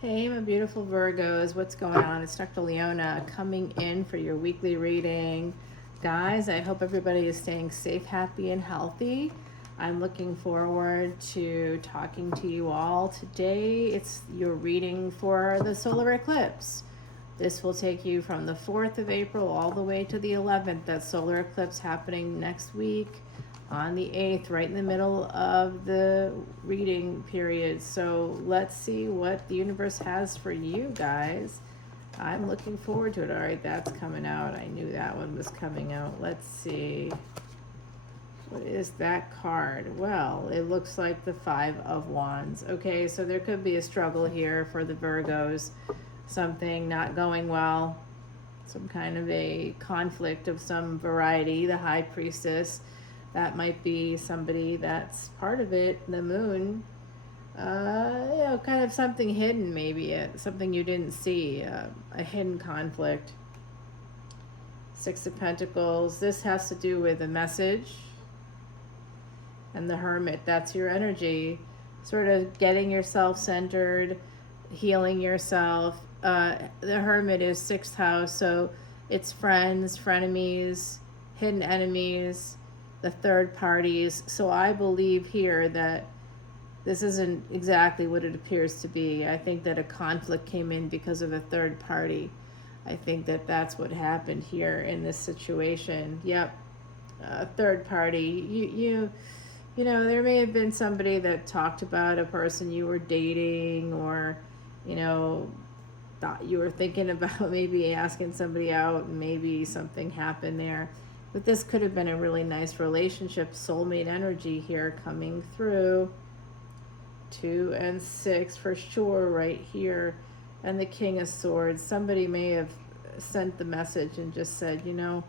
Hey, my beautiful Virgos, what's going on? It's Dr. Leona coming in for your weekly reading. Guys, I hope everybody is staying safe, happy, and healthy. I'm looking forward to talking to you all today. It's your reading for the solar eclipse. This will take you from the 4th of April all the way to the 11th. That solar eclipse happening next week on the 8th, right in the middle of the reading period. So let's see what the universe has for you guys. I'm looking forward to it. All right, that's coming out. I knew that one was coming out. Let's see. What is that card? Well, it looks like the 5 of Wands. Okay, so there could be a struggle here for the Virgos. Something not going well. Some kind of a conflict of some variety. The High Priestess. That might be somebody that's part of it. The Moon. Kind of something hidden, maybe. Something you didn't see. A hidden conflict. 6 of Pentacles. This has to do with a message. And the Hermit. That's your energy. Sort of getting yourself centered. Healing yourself. The Hermit is 6th house. So it's friends, frenemies, hidden enemies, the third parties. So I believe here that this isn't exactly what it appears to be. I think that a conflict came in because of a third party. I think that that's what happened here in this situation. Yep, third party. You know, there may have been somebody that talked about a person you were dating, or, you know, thought you were thinking about maybe asking somebody out, and maybe something happened there. But this could have been a really nice relationship, soulmate energy here coming through. 2 and 6 for sure right here. And the King of Swords. Somebody may have sent the message and just said, you know,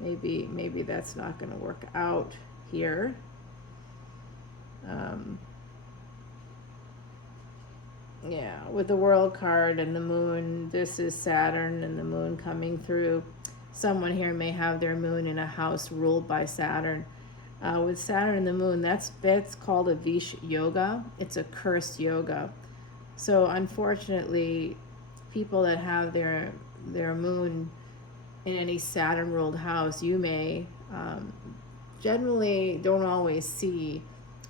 maybe that's not going to work out here. Yeah, with the World card and the Moon, this is Saturn and the Moon coming through. Someone here may have their Moon in a house ruled by Saturn. With Saturn and the Moon, that's called a Vish yoga. It's a cursed yoga. So unfortunately, people that have their Moon in any Saturn ruled house, you may generally don't always see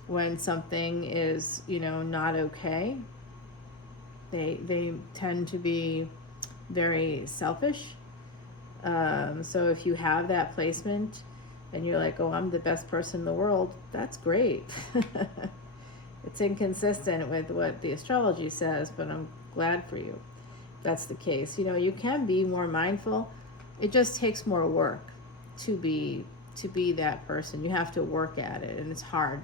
when something is, you know, not okay. They tend to be very selfish. So if you have that placement and you're like, oh, I'm the best person in the world, that's great. It's inconsistent with what the astrology says, but I'm glad for you. That's the case. You know, you can be more mindful. It just takes more work to be that person. You have to work at it, and it's hard.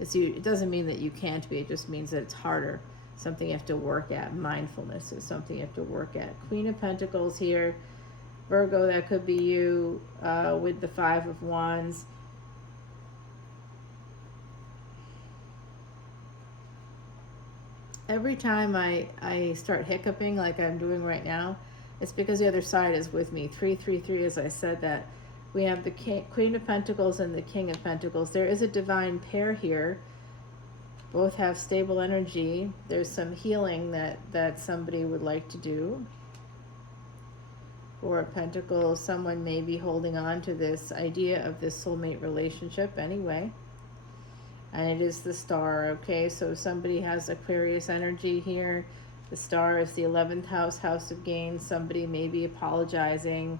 It doesn't mean that you can't be. It just means that it's harder. Something you have to work at. Mindfulness is something you have to work at. Queen of Pentacles here. Virgo, that could be you with the 5 of Wands. Every time I start hiccuping like I'm doing right now, it's because the other side is with me. 333, as I said that. We have the Queen of Pentacles and the King of Pentacles. There is a divine pair here. Both have stable energy. There's some healing that somebody would like to do. 4 of Pentacles, someone may be holding on to this idea of this soulmate relationship anyway. And it is the Star, okay? So somebody has Aquarius energy here. The Star is the 11th house, house of gain. Somebody may be apologizing,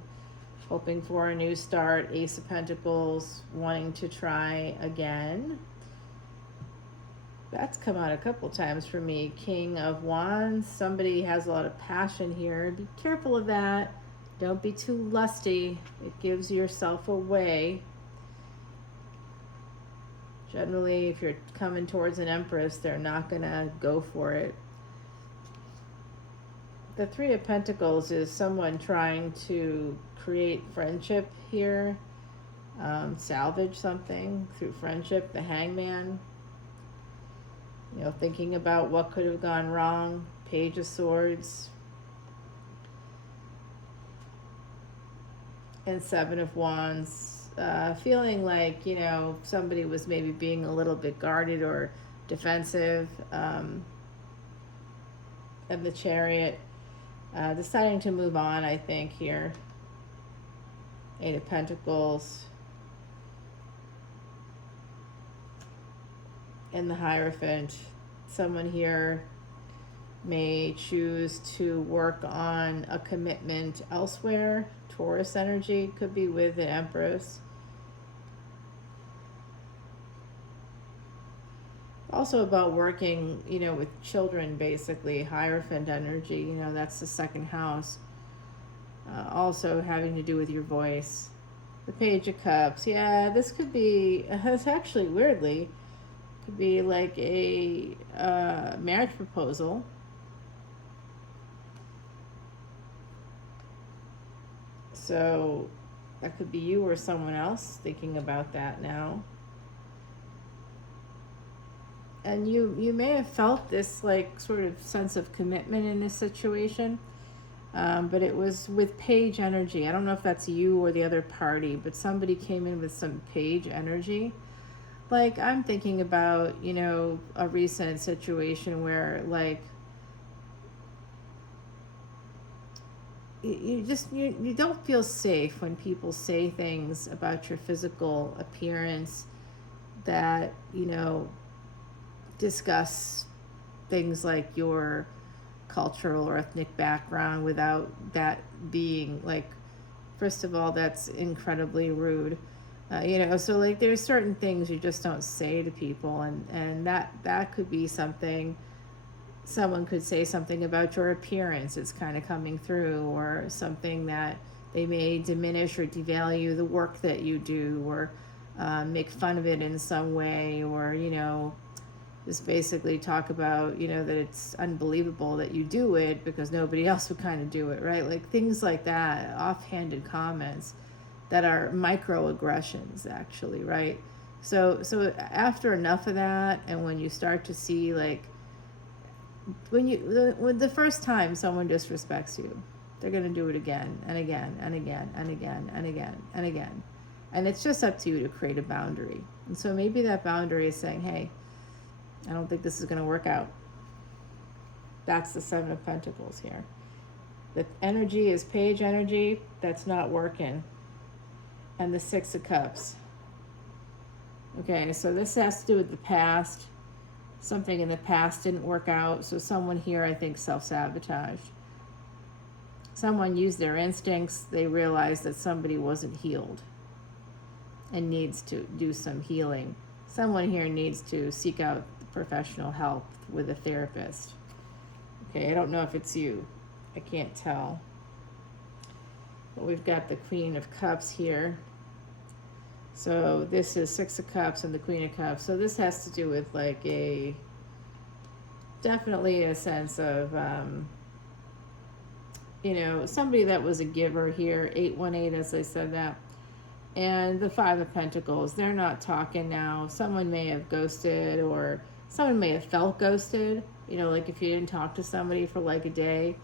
hoping for a new start. Ace of Pentacles, wanting to try again. That's come out a couple times for me. King of Wands, somebody has a lot of passion here. Be careful of that. Don't be too lusty. It gives yourself away. Generally, if you're coming towards an Empress, they're not going to go for it. The 3 of Pentacles is someone trying to create friendship here. Salvage something through friendship. The Hangman. You know, thinking about what could have gone wrong. Page of Swords. And 7 of Wands. Feeling like, you know, somebody was maybe being a little bit guarded or defensive. and the Chariot. Deciding to move on, I think, here. Eight of Pentacles. And the Hierophant. Someone here may choose to work on a commitment elsewhere. Taurus energy, could be with the Empress. Also about working, with children, basically. Hierophant energy, that's the second house. Also having to do with your voice. The Page of Cups. Yeah, this could be, it's actually weirdly, could be like a marriage proposal. So that could be you or someone else thinking about that now. And you may have felt this like sort of sense of commitment in this situation, but it was with Page energy. I don't know if that's you or the other party, but somebody came in with some Page energy. Like, I'm thinking about, a recent situation where, like, you don't feel safe when people say things about your physical appearance that, discuss things like your cultural or ethnic background without that being, like, first of all, that's incredibly rude. So like there's certain things you just don't say to people, and that could be something. Someone could say something about your appearance, it's kind of coming through, or something that they may diminish or devalue the work that you do, or make fun of it in some way, or just basically talk about that it's unbelievable that you do it because nobody else would kind of do it, right? Like things like that, offhanded comments that are microaggressions, actually, right? So after enough of that, and when you start to see, like, when the first time someone disrespects you, they're going to do it again and again and again and again and again and again. And it's just up to you to create a boundary. And so maybe that boundary is saying, hey, I don't think this is going to work out. That's the Seven of Pentacles here. The energy is Page energy. That's not working. And the Six of Cups. Okay, so this has to do with the past. Something in the past didn't work out. So someone here, I think, self-sabotaged. Someone used their instincts. They realized that somebody wasn't healed and needs to do some healing. Someone here needs to seek out professional help with a therapist. Okay, I don't know if it's you. I can't tell. But we've got the Queen of Cups here. So this is Six of Cups and the Queen of Cups. So this has to do with like definitely a sense of, somebody that was a giver here. 818, as I said that. And the Five of Pentacles, they're not talking now. Someone may have ghosted, or someone may have felt ghosted. Like if you didn't talk to somebody for like a day,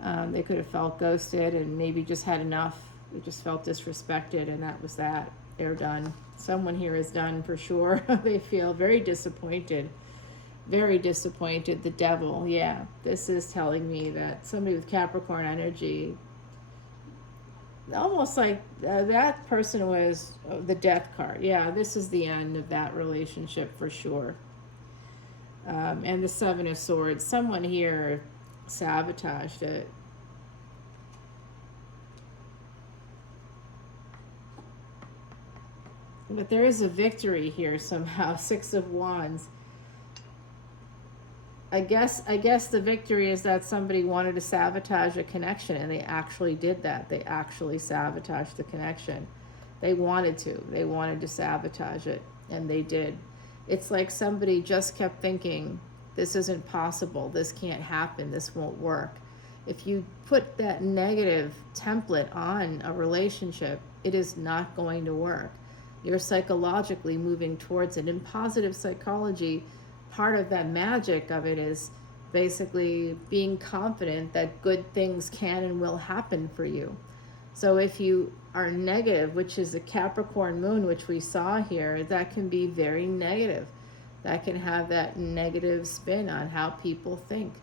they could have felt ghosted and maybe just had enough. They just felt disrespected, and that was that. They're done. Someone here is done for sure. They feel very disappointed. Very disappointed. The Devil, yeah. This is telling me that somebody with Capricorn energy, almost like that person was the Death card. Yeah, this is the end of that relationship for sure. And the Seven of Swords. Someone here sabotaged it. But there is a victory here somehow. Six of Wands. I guess the victory is that somebody wanted to sabotage a connection, and they actually did that. They actually sabotaged the connection. They wanted to sabotage it, and they did. It's like somebody just kept thinking, this isn't possible, this can't happen, this won't work. If you put that negative template on a relationship, it is not going to work. You're psychologically moving towards it. In positive psychology, part of that magic of it is basically being confident that good things can and will happen for you. So if you are negative, which is a Capricorn moon, which we saw here, that can be very negative. That can have that negative spin on how people think.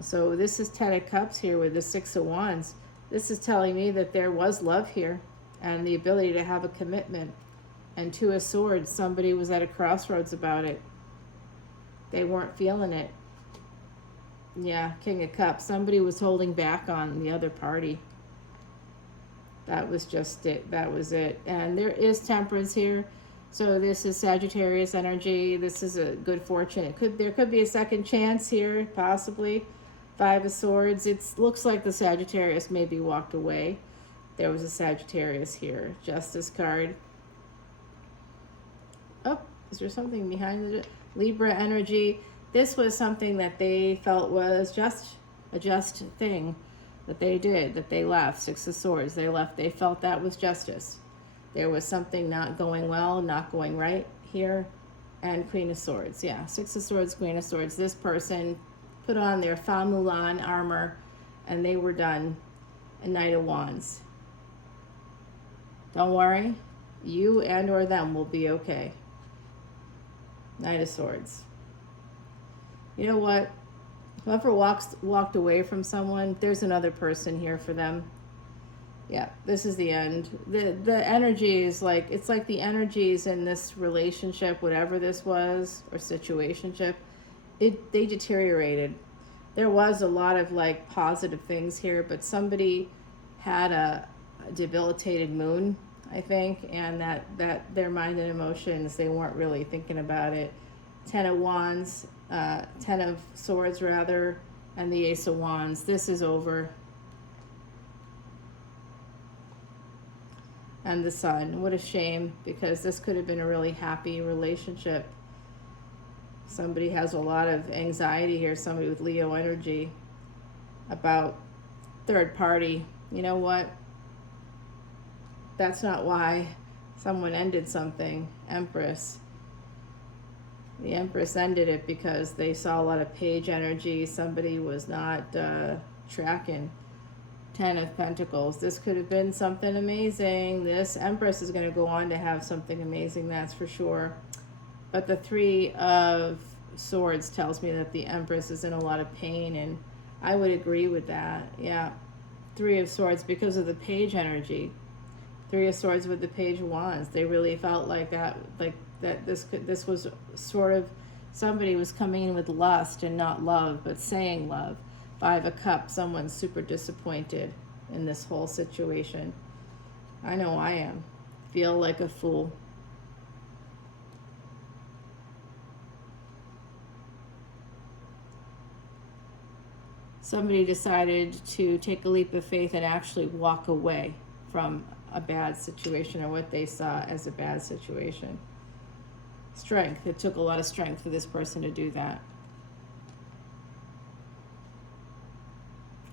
So this is 10 of Cups here with the 6 of Wands. This is telling me that there was love here and the ability to have a commitment. And 2 of Swords, somebody was at a crossroads about it. They weren't feeling it. Yeah, King of Cups. Somebody was holding back on the other party. That was just it. That was it. And there is Temperance here. So this is Sagittarius energy. This is a good fortune. There could be a second chance here, possibly. 5 of Swords. It looks like the Sagittarius maybe walked away. There was a Sagittarius here. Justice card. Oh, is there something behind it? Libra energy. This was something that they felt was just a just thing that they did, that they left. 6 of Swords. They left. They felt that was justice. There was something not going well, not going right here. And Queen of Swords. Yeah, 6 of Swords, Queen of Swords. This person put on their Fa Mulan armor and they were done. And Knight of Wands. Don't worry. You and or them will be okay. Knight of Swords. You know what? Whoever walked away from someone, there's another person here for them. Yeah, this is the end. The energy is like, it's like the energies in this relationship, whatever this was, or situationship, they deteriorated. There was a lot of like positive things here, but somebody had a debilitated moon, I think, and that their mind and emotions, they weren't really thinking about it. 10 of Wands, 10 of Swords rather, and the Ace of Wands. This is over. And the Sun. What a shame, because this could have been a really happy relationship. Somebody has a lot of anxiety here, somebody with Leo energy, about third party. You know what? That's not why someone ended something. Empress. The Empress ended it because they saw a lot of page energy. Somebody was not tracking. 10 of Pentacles. This could have been something amazing. This Empress is going to go on to have something amazing, that's for sure. But the 3 of Swords tells me that the Empress is in a lot of pain, and I would agree with that. Yeah. 3 of Swords because of the page energy. 3 of Swords with the Page of Wands. They really felt like that, this was sort of, somebody was coming in with lust and not love, but saying love. 5 of Cups, someone's super disappointed in this whole situation. I know I am. Feel like a fool. Somebody decided to take a leap of faith and actually walk away from a bad situation or what they saw as a bad situation. Strength. It took a lot of strength for this person to do that.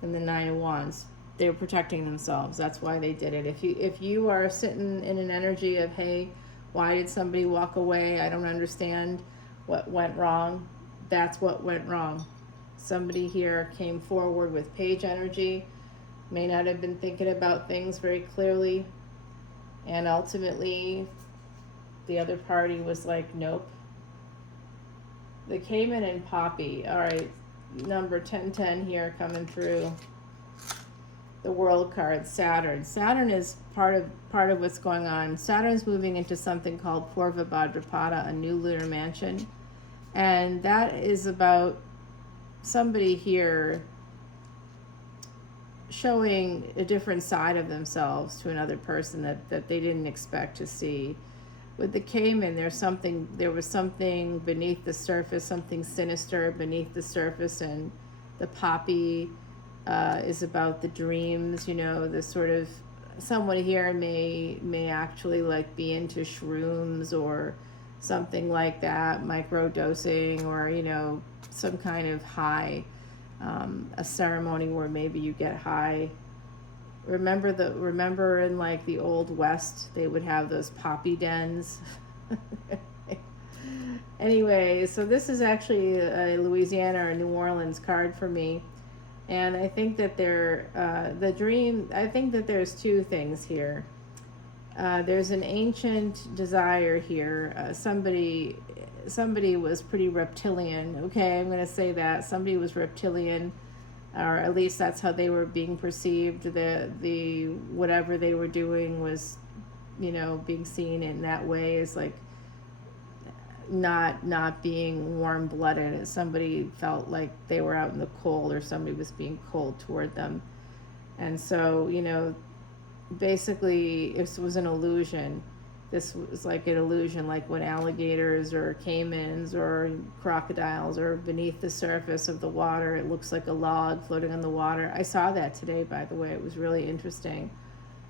And the 9 of Wands. They were protecting themselves. That's why they did it. If you are sitting in an energy of, hey, why did somebody walk away? I don't understand what went wrong. That's what went wrong. Somebody here came forward with page energy, may not have been thinking about things very clearly, and ultimately the other party was like, nope. They came in Poppy. All right, number 1010 here coming through. The World card, Saturn. Saturn is part of what's going on. Saturn's moving into something called Purva Bhadrapada, a new lunar mansion, and that is about somebody here showing a different side of themselves to another person that they didn't expect to see. With the Cayman, there was something beneath the surface, something sinister beneath the surface, and the Poppy is about the dreams, the sort of, someone here may actually like be into shrooms or something like that, micro dosing, or some kind of high, a ceremony where maybe you get high. Remember in like the Old West, they would have those poppy dens. Anyway, so this is actually a Louisiana or New Orleans card for me, and I think that I think that there's 2 things here. There's an ancient desire here. Somebody somebody was pretty reptilian. Okay, I'm going to say that somebody was reptilian, or at least that's how they were being perceived. The whatever they were doing was, being seen in that way as like not being warm blooded. Somebody felt like they were out in the cold, or somebody was being cold toward them, and so basically it was an illusion. This was like an illusion, like when alligators or caimans or crocodiles are beneath the surface of the water, it looks like a log floating on the water. I saw that today, by the way. It was really interesting.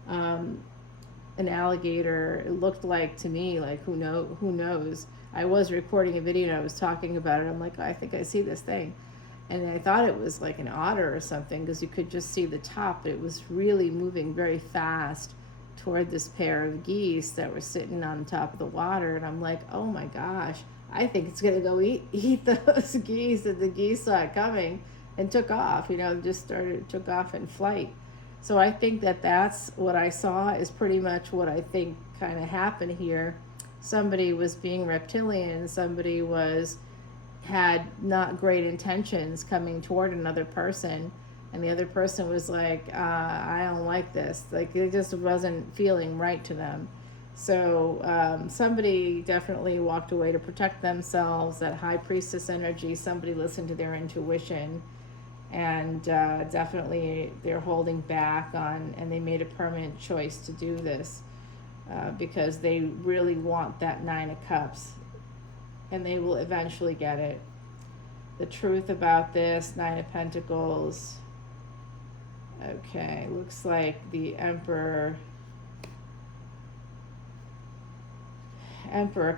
An alligator, it looked like to me, like who knows. I was recording a video and I was talking about it. I'm like, oh, I think I see this thing. And I thought it was like an otter or something, because you could just see the top, but it was really moving very fast toward this pair of geese that were sitting on top of the water. And I'm like, oh my gosh, I think it's going to go eat those geese. And the geese saw it coming and took off, took off in flight. So I think that's what I saw is pretty much what I think kind of happened here. Somebody was being reptilian. Somebody had not great intentions coming toward another person. And the other person was like, I don't like this. Like, it just wasn't feeling right to them. So somebody definitely walked away to protect themselves, that high priestess energy. Somebody listened to their intuition. And definitely they're holding back and they made a permanent choice to do this because they really want that 9 of Cups. And they will eventually get it. The truth about this, 9 of Pentacles. Okay, looks like the Emperor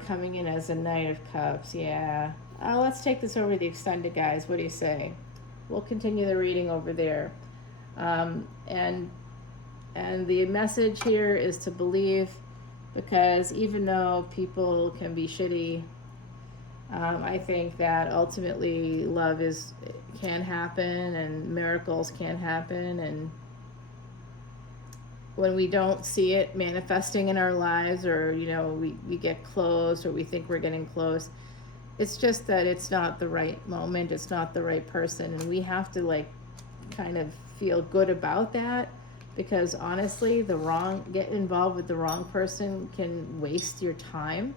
coming in as a Knight of Cups. Yeah. Let's take this over to the extended, guys. What do you say? We'll continue the reading over there. And the message here is to believe, because even though people can be shitty, I think that ultimately love can happen and miracles can happen. And when we don't see it manifesting in our lives, or, we get close, or we think we're getting close, it's just that it's not the right moment. It's not the right person. And we have to kind of feel good about that, because honestly, getting involved with the wrong person can waste your time.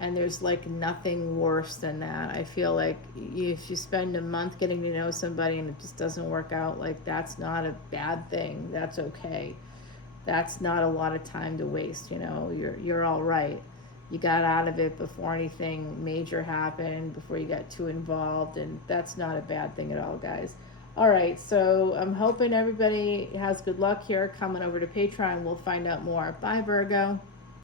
And there's nothing worse than that. I feel like if you spend a month getting to know somebody and it just doesn't work out, that's not a bad thing. That's okay. That's not a lot of time to waste. You're all right. You got out of it before anything major happened, before you got too involved, and that's not a bad thing at all, guys. All right, so I'm hoping everybody has good luck here. Coming over to Patreon, we'll find out more. Bye, Virgo.